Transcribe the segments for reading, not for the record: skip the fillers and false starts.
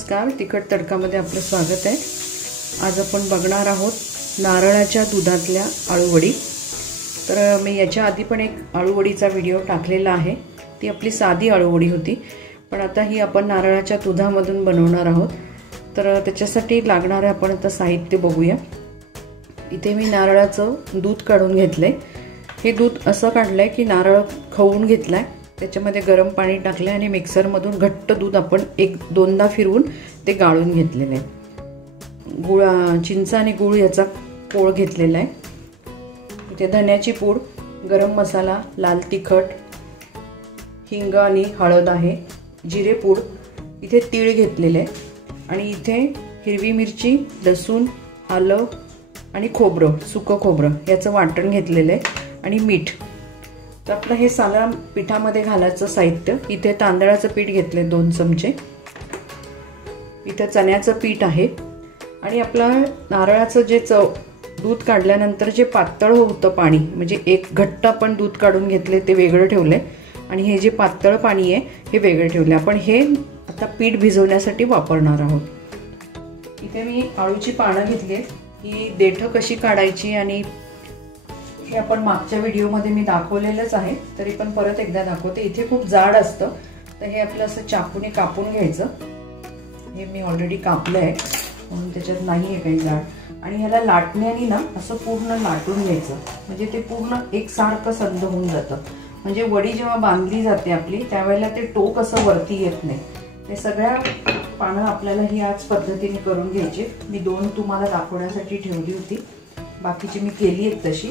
नमस्कार, तिखट तडकामध्ये आपलं स्वागत आहे। आज आपण बघणार आहोत नारळाच्या दुधातल्या आळूवडी। तर मी याच्या आधी पण एक आळूवडीचा व्हिडिओ टाकलेला आहे। ती आपली साधी आळूवडी होती, पण आता ही आपण नारळाच्या दुधामधून बनवणार आहोत। तर त्याच्यासाठी लागणारे आपण आता साहित्य बघूया। इथे मी नारळाचं दूध काढून घेतलंय। हे दूध असं काढलंय की नारळ खवून घेतलाय, त्याच्यामध्ये गरम पाणी टाकले आणि मिक्सर मधून घट्ट दूध आपण एक दोनदा फिरवून ते गाळून घेतलेले आहे। गुळ, चिंच आणि गुळ याचा पोळ घेतलेला आहे। इथे धन्याची पूड, गरम मसाला, लाल तिखट, हिंग आणि हळद आहे, जिरे पूड, इथे तीळ घेतलेले आणि इथे हिरवी मिरची, लसूण, आलं आणि खोबरं, सुकं खोबरं याचं वाटण घेतलेलं आहे आणि मीठ। तर आपलं हे साला पिठामध्ये घालायचं साहित्य, इथे तांदळाचं पीठ घेतले 2 चमचे, इथे चण्याचं पीठ आहे आणि आपलं नारळाचं जे दूध काढल्यानंतर जे पातळ होतं पाणी, म्हणजे एक घट्ट आपण दूध काढून घेतले ते वेगळं ठेवले आणि हे जे पातळ पाणी आहे हे वेगळं ठेवले। आपण हे आता पीठ भिजवण्यासाठी वापरणार आहोत। इथे मी आळूची पानं घेतली, ही देठ कशी काढायची आणि हे आपण मागच्या व्हिडिओमध्ये मी दाखवलेलंच आहे, तरी पण परत एकदा दाखवते। इथे खूप जाड असतं, तर हे आपलं असं चाकूने कापून घ्यायचं। हे मी ऑलरेडी कापलं आहे म्हणून त्याच्यात नाही आहे काही जाड। आणि ह्याला लाटण्याने ना असं पूर्ण लाटून घ्यायचं, म्हणजे ते पूर्ण एकसारखं संध होऊन जातं। म्हणजे वडी जेव्हा बांधली जाते आपली त्यावेळेला ते टोक असं वरती येत नाही। ते सगळ्या पानं आपल्याला ही याच पद्धतीने करून घ्यायची। मी 2 तुम्हाला दाखवण्यासाठी ठेवली होती, बाकीची मी केली आहेत तशी।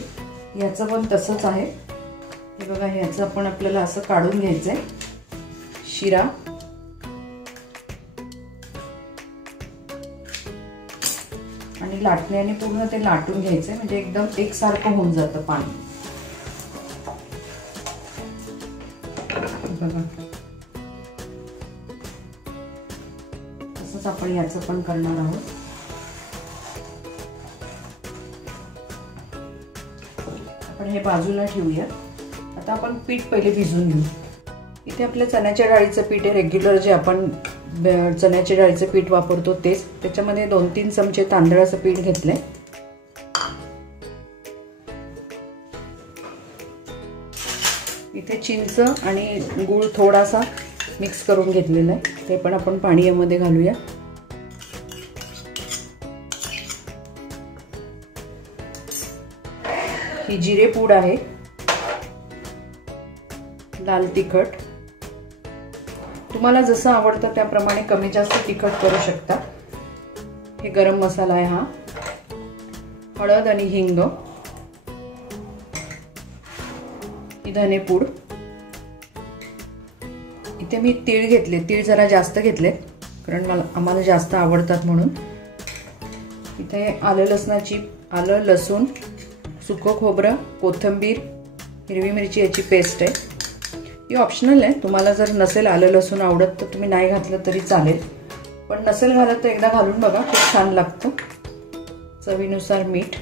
याचं पण तसंच आहे। हे बघा, ह्याचं आपण आपल्याला असं काढून घ्यायचंय शिरा। आणि लाटण्याने पूर्ण ते लाटून घ्यायचंय, म्हणजे एकदम एकसारखं होऊन जातं पाणी। बघा, तसंच आपण याचं पण करणार आहोत। आपण हे बाजूला ठेवूया। आता आपण पीठ पहिले भिजवून घेऊ। इथे आपल्या चण्याच्या डाळीचं पीठ आहे, रेग्युलर जे आपण चण्याच्या डाळीचं पीठ वापरतो तेच। त्याच्यामध्ये 2-3 चमचे तांदळाचं पीठ घेतलंय। इथे चिंच आणि गूळ थोडासा मिक्स करून घेतलेला आहे, ते पण आपण पाणी यामध्ये घालूया। ही जिरे पूड आहे, लाल तिखट, तुम्हाला जसं आवडतं त्याप्रमाणे कमी जास्त तिखट करू शकता। हे गरम मसाला आहे हा, हळद आणि हिंग, ही धने पूड। इथे मी तीळ घेतले, तीळ जरा जास्त घेतले कारण आम्हाला जास्त आवडतात म्हणून। इथे आलं, लसूण, सुकं खोबरं, कोथिंबीर, हिरवी मिरची याची पेस्ट आहे। ही ऑप्शनल आहे, तुम्हाला जर नसेल आलं लसूण आवडत तर तुम्ही नाही घातलं तरी चालेल, पण नसेल घालत तर एकदा घालून बघा, खूप छान लागतं। चवीनुसार मीठ,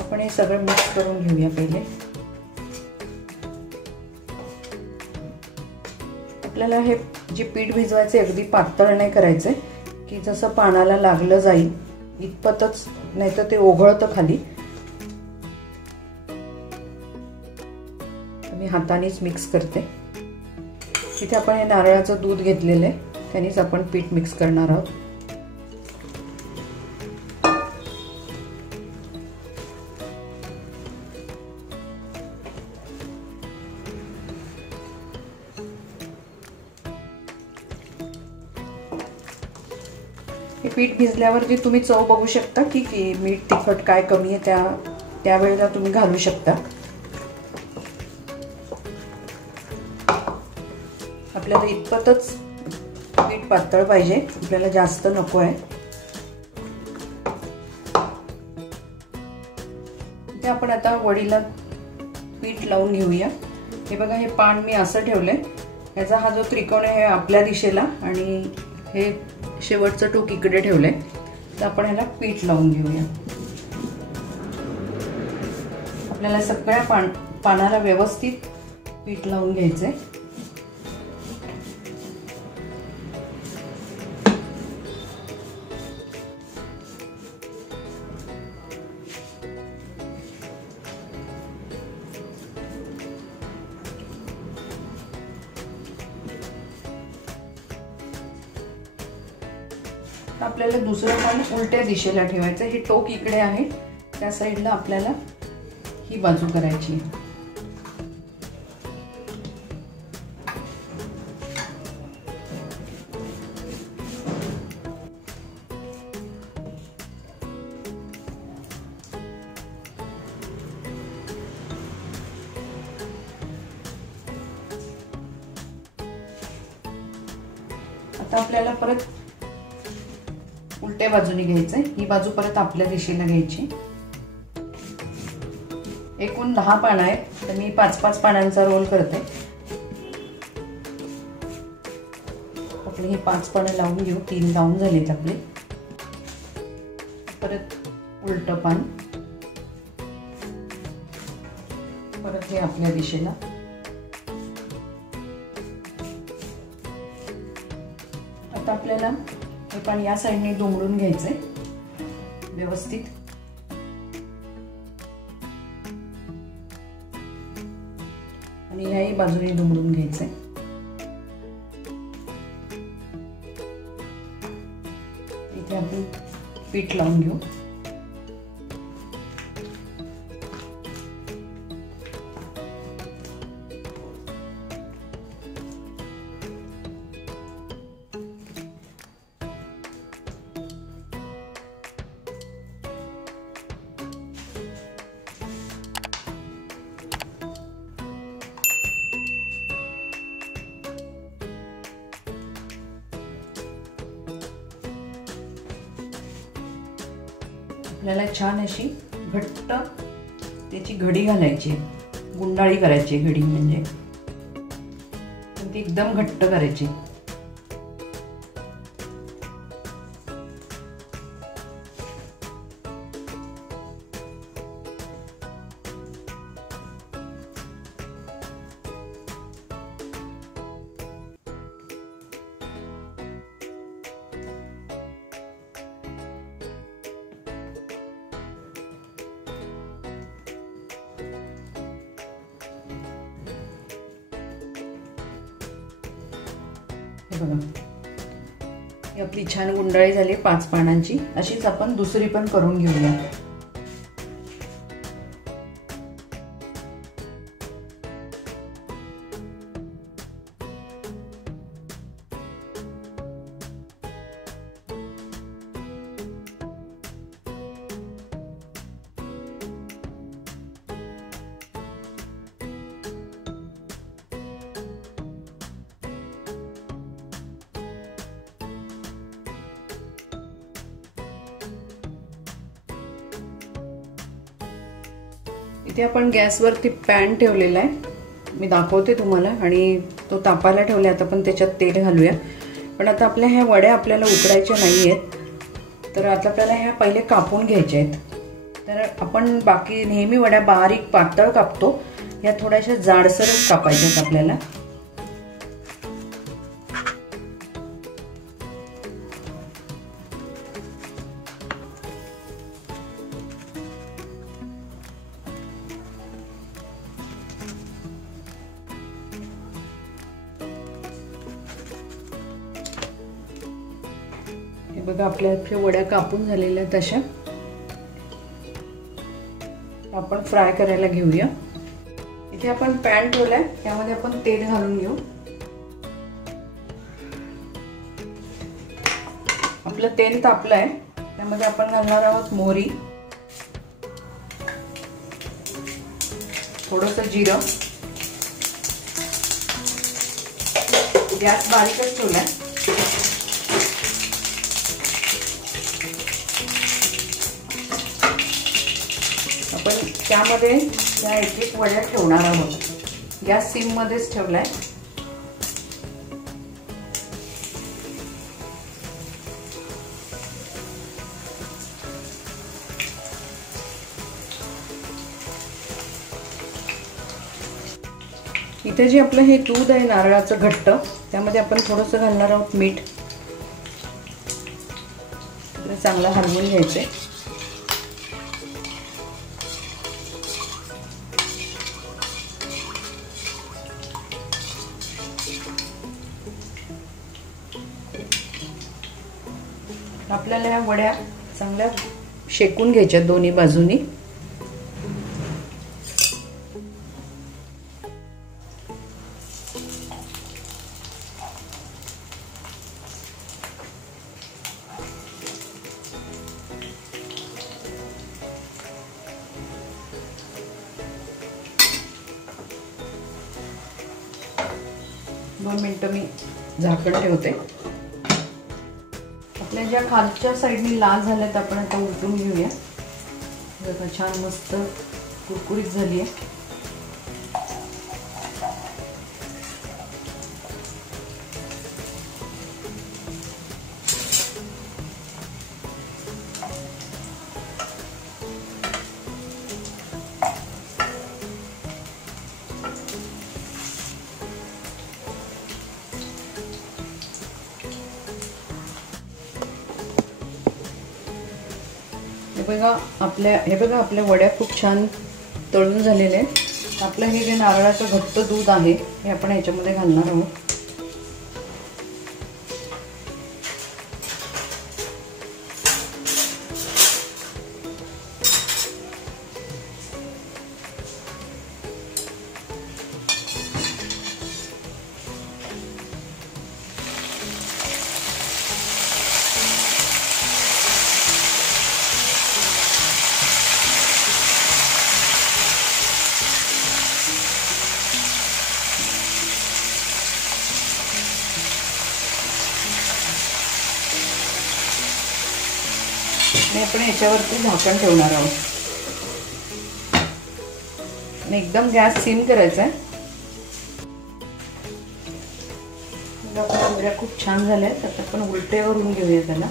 आपण हे सगळं मिक्स करून घेऊया पहिले। आपल्याला हे जे पीठ भिजवायचे अगदी पातळ नाही करायचे, की जसं पानाला लागलं जाईल इतपतच, नाही तर ते ओघळतं खाली। मी हातानेच मिक्स करते। इथे आपण हे नारळाचं दूध घेतलेलं आहे, त्यानेच आपण पीठ मिक्स करणार आहोत। हे पीठ भिजल्यावरती तुम्ही चव बघू शकता की मीठ तिखट काय कमी आहे, त्यावेळेला तुम्ही घालू शकता। आपल्याला इतपतच पीठ पातळ पाहिजे, आपल्याला जास्त नको आहे। इथे आपण आता वडीला पीठ लावून घेऊया। हे बघा, हे पान मी असं ठेवलंय, याचा हा जो त्रिकोण आहे आपल्या दिशेला आणि हे शेवटचं टोक इकडे ठेवलंय। तर आपण ह्याला पीठ लावून घेऊया। आपल्याला सगळ्या पानाला व्यवस्थित पीठ लावून घ्यायचंय. आपल्याला दुसरं पान उलट्या दिशेला ठेवायचं. हे टोक इकडे आहे, त्या साईडला आपल्याला ही बाजू करायची. आता आपल्याला परत उलट्या बाजूने घ्यायचंय. ही बाजू परत आपल्या दिशेला घ्यायची. एकूण 10 पानं आहेत, तर मी 5-5 पानांचा रोल करते. आपले हे 5 पानं लावून घेऊ. 3 लावून झालेत आपले. परत उलट पान, परत हे आपल्या दिशेला. आता आपल्याला हे पान या साईडने दुमडून घ्यायचंय व्यवस्थित. आणि ह्याही बाजूने दुमडून घ्यायचंय. इथे आपण पीठ लावून घेऊ. आपल्याला छान अशी घट्ट त्याची घडी घालायची, गुंडाळी करायची. घडी म्हणजे ती एकदम घट्ट करायची. बघा, ही आपली छान गुंडाळी झाली 5 पानांची. अशीच आपण दुसरी पण करून घेऊया. इथे आपण गॅसवरती पॅन ठेवलेला आहे, मी दाखवते तुम्हाला. आणि तो तापायला ठेवला. आता आपण त्याच्यात तेल घालूया. पण आता आपल्या ह्या वड्या आपल्याला उकडायच्या नाही आहेत, तर आता आपल्याला ह्या पहिले कापून घ्यायच्या आहेत. तर आपण बाकी नेहमी वड्या बारीक पातळ कापतो, ह्या थोड्याशा जाडसरच कापायच्यात आपल्याला. बघा, आपल्या वड्या कापून झालेल्या तशा आपण फ्राय करायला घेऊया. इथे आपण पॅन ठेवलाय, त्यामध्ये आपण तेल घालून घेऊ. आपलं तेल तापलंय, त्यामध्ये आपण घालणार आहोत मोहरी, थोडंसं जिरं. गॅस बारीकच ठेवलाय. आपण त्यामध्ये त्या एक वड्या ठेवणार आहोत. गॅस सिम मध्येच ठेवलाय. इथे जे आपलं हे दूध आहे नारळाचं घट्ट, त्यामध्ये आपण थोडंसं घालणार आहोत मीठ. चांगलं हलवून घ्यायचं. आपल्याला ह्या वड्या चांगल्या शेकून घ्यायच्या दोन्ही बाजूनी. दोन मिनिटं मी झाकण ठेवते. आपल्या ज्या खालच्या साईडनी लाल झाल्यात आपण आता उलटून घेऊया. बघा छान मस्त कुरकुरीत झाली आहे. हे बघा आपल्या वड्या खूप छान तळून झालेल्या आहेत. आपलं हे जे नारळाचं घट्ट दूध आहे हे आपण ह्याच्यामध्ये घालणार आहोत. आपण याच्यावरती झाकण ठेवणार आहोत आणि एकदम गॅस सिम करायचा आहे. आपल्या वड्या खूप छान झाल्या आहेत. आता आपण उलटेवरून घेऊया त्याला.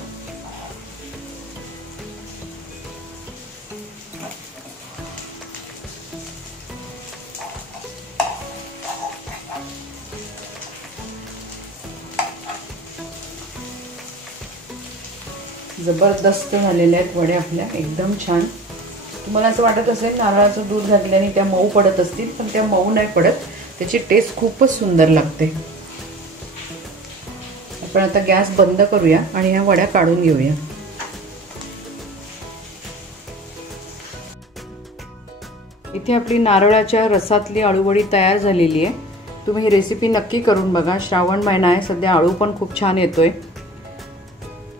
जबरदस्त झालेल्या आहेत वड्या आपल्या, एकदम छान. तुम्हाला असं वाटत असेल नारळाचं दूध घातल्याने त्या मऊ पडत असतील, पण त्या मऊ नाही पडत. त्याची टेस्ट खूपच सुंदर लागते. आपण आता गॅस बंद करूया आणि ह्या वड्या काढून घेऊया. इथे आपली नारळाच्या रसातली आळूवडी तयार झालेली आहे. तुम्ही ही रेसिपी नक्की करून बघा. श्रावण महिना आहे, सध्या आळू पण खूप छान येतोय.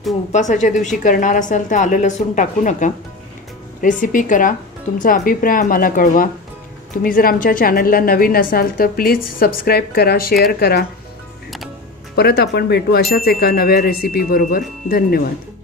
तू उपासाच्या दिवशी करणार असाल तर आलं लसूण टाकू नका. रेसिपी करा, तुमचा अभिप्राय आम्हाला कळवा. तुम्ही जर आमच्या चॅनलला नवीन असाल तर प्लीज सबस्क्राईब करा, शेअर करा. परत आपण भेटू अशाच एका नव्या रेसिपी बरोबर. धन्यवाद.